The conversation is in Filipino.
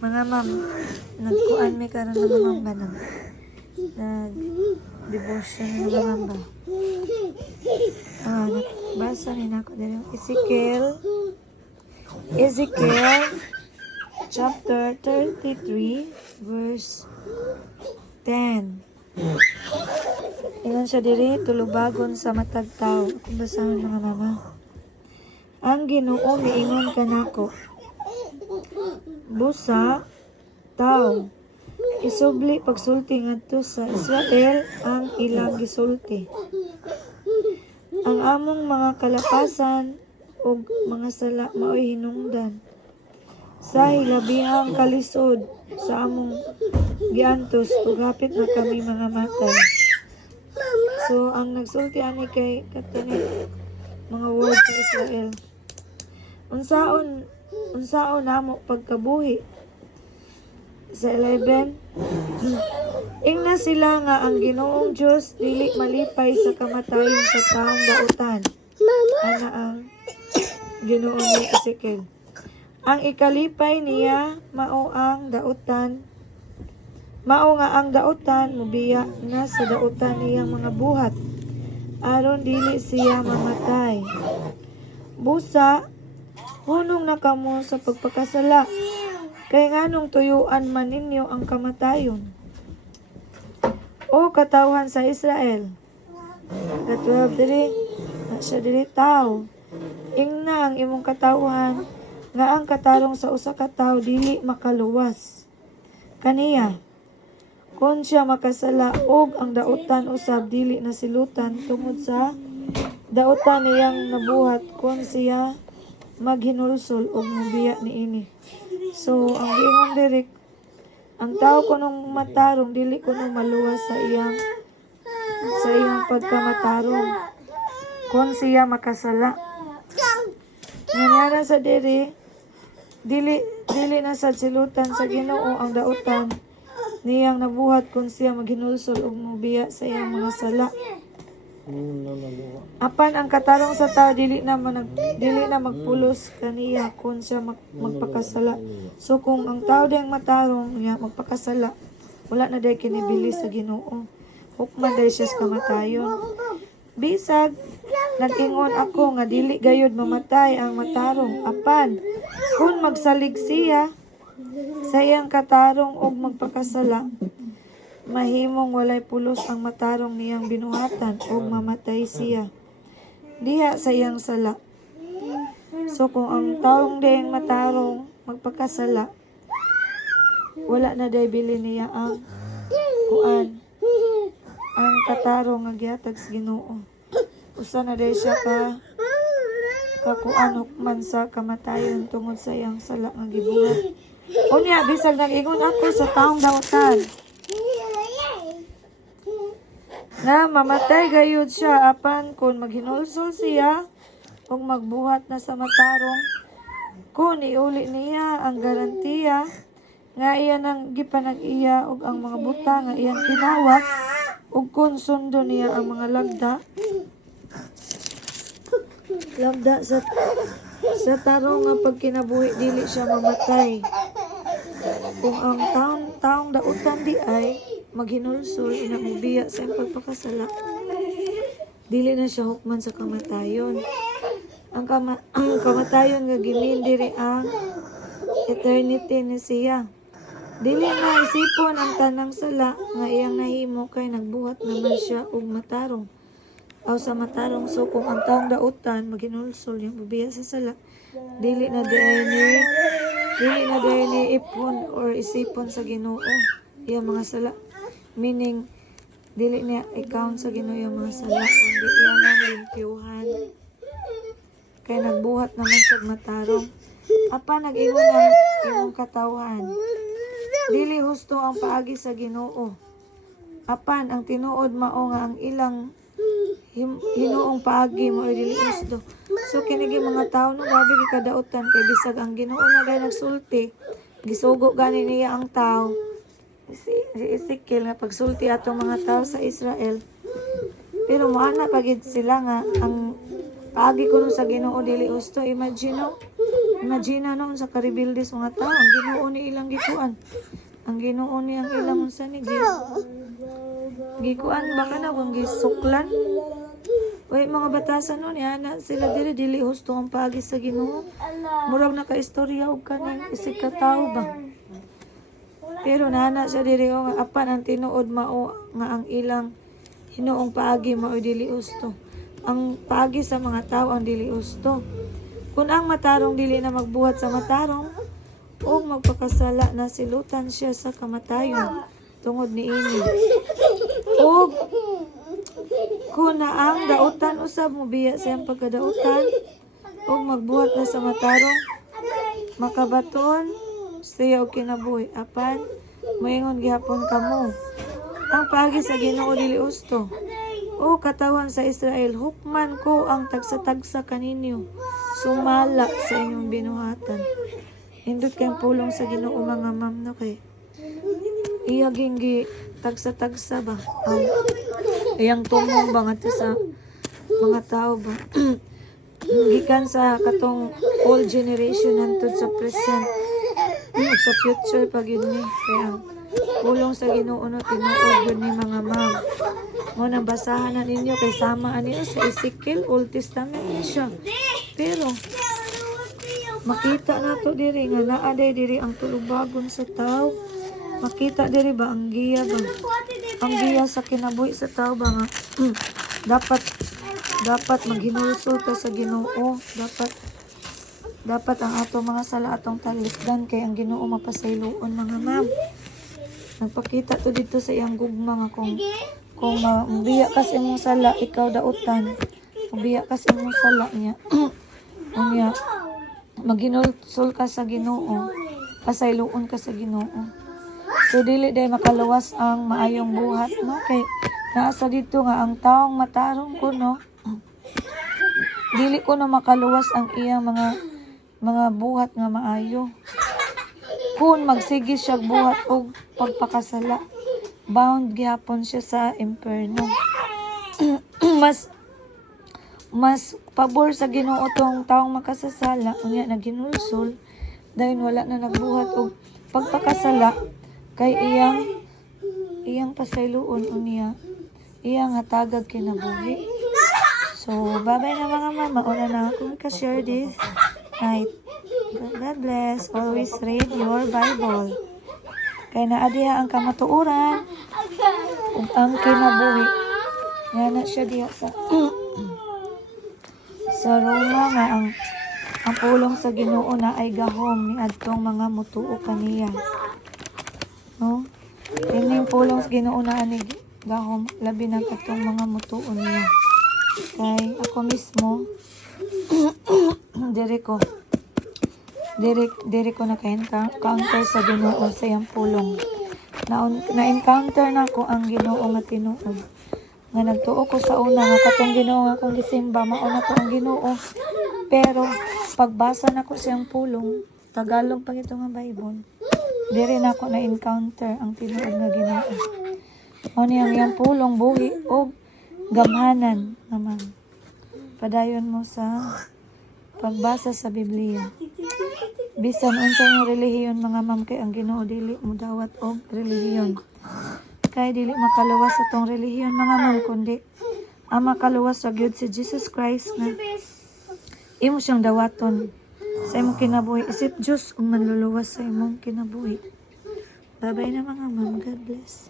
Mga ma'am, nagkuan mi karon ng mga ma'am ba nag devotion ng mga ma'am ba. Ah, nagbasa ni nako diri Ezekiel Ezekiel chapter 33 verse 10. Ingon siya diri tulubagon sa matag tawo. Kung basahan mga mama. Ang Ginoo miingon kanako. Busa taw isubli pagsulti ngadto sa Israel ang ilang gisulti. Ang among mga kalapasan ug mga sala maoy hinungdan sa hilabihang kalisod sa among giantos ug hapit na kami mga matay. So ang nagsulti ani kay katani mga word sa Israel. Unsaon unsaon namo pagkabuhi sa 11 Ingna sila nga ang Ginoong Dios dili malipay sa kamatayon sa taong dautan. Ana ang Ginoo ni Ezekiel. Ang ikalipay niya mao ang dautan Mao nga ang dautan mubiya na sa dautan niyang mga buhat aron dili siya mamatay. Busa hunong na kamo sa pagpakasala kay nganong tuyuan man ninyo ang kamatayon. O katawhan sa Israel. Katulad diri na siya diri tao. Ingna ang imong katawhan nga ang katarong sa usa ka tawo dili makaluwas. Kaniya kun siya makasala og ang dautan usab dili na silutan tungod sa dautan niyang nabuhat kun siya maghinulsol og mubiya niini. So ang giingon diri ang tao kunong matarong dili kuno maluwas sa iyang sa iyang pagkamatarong kun siya makasala. Nganyara sa diri dili dili na sa silutan sa Ginoo ang dautan niyang nabuhat kung siya maghinulsol og mubiya sa iyang mga sala. Apan ang katarong sa tao dili na manag, dili na magpulos kaniya kung siya mag, magpakasala. So kung ang tao diyang matarong niya magpakasala, wala na day kinibili sa Ginoo. Hukman day siya sa kamatayon. Bisag nag-ingon ako nga dili gayud mamatay ang matarong. Apan kung magsalig siya sa iyang katarong og magpakasala, mahimong walay pulos ang matarong niyang binuhatan og mamatay siya. Diha sa iyang sala. So kung ang taong dayang matarong magpakasala, wala na day bili niya ang kuan ang katarong nga gihatag sa Ginoo. Usa na day siya ka kakuan hukman sa kamatayon tungod sa iyang sala nga gibuhat. Unya bisag nag-ingon ako sa taong dawatan. Na mamatay gayud siya apan kun maghinulsol siya ug magbuhat na sa matarong kun iuli niya ang garantiya nga iya nang gipanag-iya ug ang mga buta nga iyang tinawat ug kun sundo niya ang mga lagda lagda sa sa tarong nga pagkinabuhi dili siya mamatay. Kung ang taong taong dautan di ay maghinulsol ina mubiya sa iyang pagpakasala dili na siya hukman sa kamatayon. Ang, kama, ang kamatayon nga gimin diri ang eternity ni siya. Dili na isipon ang tanang sala nga iyang nahimo kay nagbuhat naman siya og matarong. Aw sa matarong so kung ang taong dautan maghinulsol yung bubiya sa sala dili na di ni dili na di ni ipon or isipon sa Ginoo yung mga sala meaning dili niya i-count sa Ginoo yung mga sala kundi iya nang limpyuhan kay nagbuhat naman sa matarong apa nag-ingon ang imong katawhan dili husto ang paagi sa Ginoo apan ang tinuod mao nga ang ilang him, hinuong paagi mo dili gusto. So kinigi mga tao no grabe gi kadautan kay bisag ang Ginoo na gay nagsulti. Gisugo gani niya ang tao. Si, si Ezekiel nga pagsulti atong mga tao sa Israel. Pero moana pagid sila nga ang Paagi ko sa Ginoo dili usto. Imagine no. Imagine noon sa karibildes mga tao, ang Ginoo ni ilang gikuan. Ang Ginoo ni ang ilang unsa ni gi. Gikuan baka na kung gisuklan. Uy, mga batasan nun, yana sila dili dili husto ang paagi sa Ginoo. Murag naka-istorya og kaning isig ka tao ba. Pero nana siya diri nga apan ang tinuod mao nga ang ilang hinuong paagi mao dili usto. Ang paagi sa mga tao ang dili usto. Kung ang matarong dili na magbuhat sa matarong o magpakasala na silutan siya sa kamatayon tungod ni ini. O kung na ang dautan usab mo biya sa pagkadautan o magbuhat na sa matarong makabaton siya og kinabuhi. Apan moingon gihapon kamo ang pagi sa Ginoo dili usto. O katawan sa Israel hukman ko ang tagsa-tagsa kaninyo sumala sa inyong binuhatan. Hindot kayong pulong sa Ginoo mga ma'am no kay? Iya gi tagsa-tagsa ba? Ang iyang tumong ba nga sa mga tao ba? Gikan sa katong old generation hantod sa present ug sa future pag yun kaya pulong sa Ginoo no tinuod yun ni mga ma'am. Mo nang basahan na ninyo kay sama ani sa Ezekiel Old Testament ni siya. Pero makita na to diri nga naa diri ang tulubagon sa tao makita diri ba ang giya ba? Ang giya sa kinabuhi sa tao ba nga? Mm, dapat dapat maghinulsol ka sa Ginoo. Dapat dapat ang ato mga sala atong talikdan kay ang Ginoo mapasayloon mga ma'am. Nagpakita to dito sa iyang gugma nga kung kung uh, biya ka sa imong sala ikaw dautan. Kung biya ka sa imong sala niya. Unya maghinulsol ka sa Ginoo. Pasayloon ka sa Ginoo. So dili day makaluwas ang maayong buhat no? Kay naasa dito nga ang taong matarong ko no? Dili ko na makaluwas ang iyang mga mga buhat nga maayo. Kung magsige siya buhat og pagpakasala, bound gihapon siya sa imperno. mas mas pabor sa Ginoo tong taong makasasala. Unya naginulsol. Dahil wala na nagbuhat og pagpakasala. Kay iyang iyang pasayloon unya. Iyang hatagag kinabuhi. So babay na mga mama. Una na akong ka-share this night God bless always read your Bible kay naa diha ang kamatuoran ug ang kinabuhi nga na siya diha sa sa Roma nga ang ang pulong sa Ginoo na ay gahom ni adtong mga mutuo kaniya. No? Ini yung pulong sa Ginoo na ani gahom labi na katong mga mutuo niya. Kay ako mismo dire ko. Dire dire ko na ka-encounter sa Ginoo sa iyang pulong. Na na-encounter na ko ang Ginoo nga tinuod. Nga nagtuo ko sa una nga katong Ginoo nga akong gisimba mao na to ang Ginoo. Pero pagbasa na ko siyang pulong Tagalog pa ito nga Bible diri na ako na encounter ang tinuod nga Ginoo. Mao ni ang iyang pulong buhi o gamhanan naman. Padayon mo sa pagbasa sa Biblia. Bisan unsa yung relihiyon mga ma'am kay ang Ginoo dili mo dawat og relihiyon. Kay dili makaluwas sa tong relihiyon mga ma'am kundi ang makaluwas sa gyud si Jesus Christ nga imo siyang dawaton sa imong kinabuhi. Isip Diyos ang manluluwas sa imong kinabuhi. Babay na mga ma'am. God bless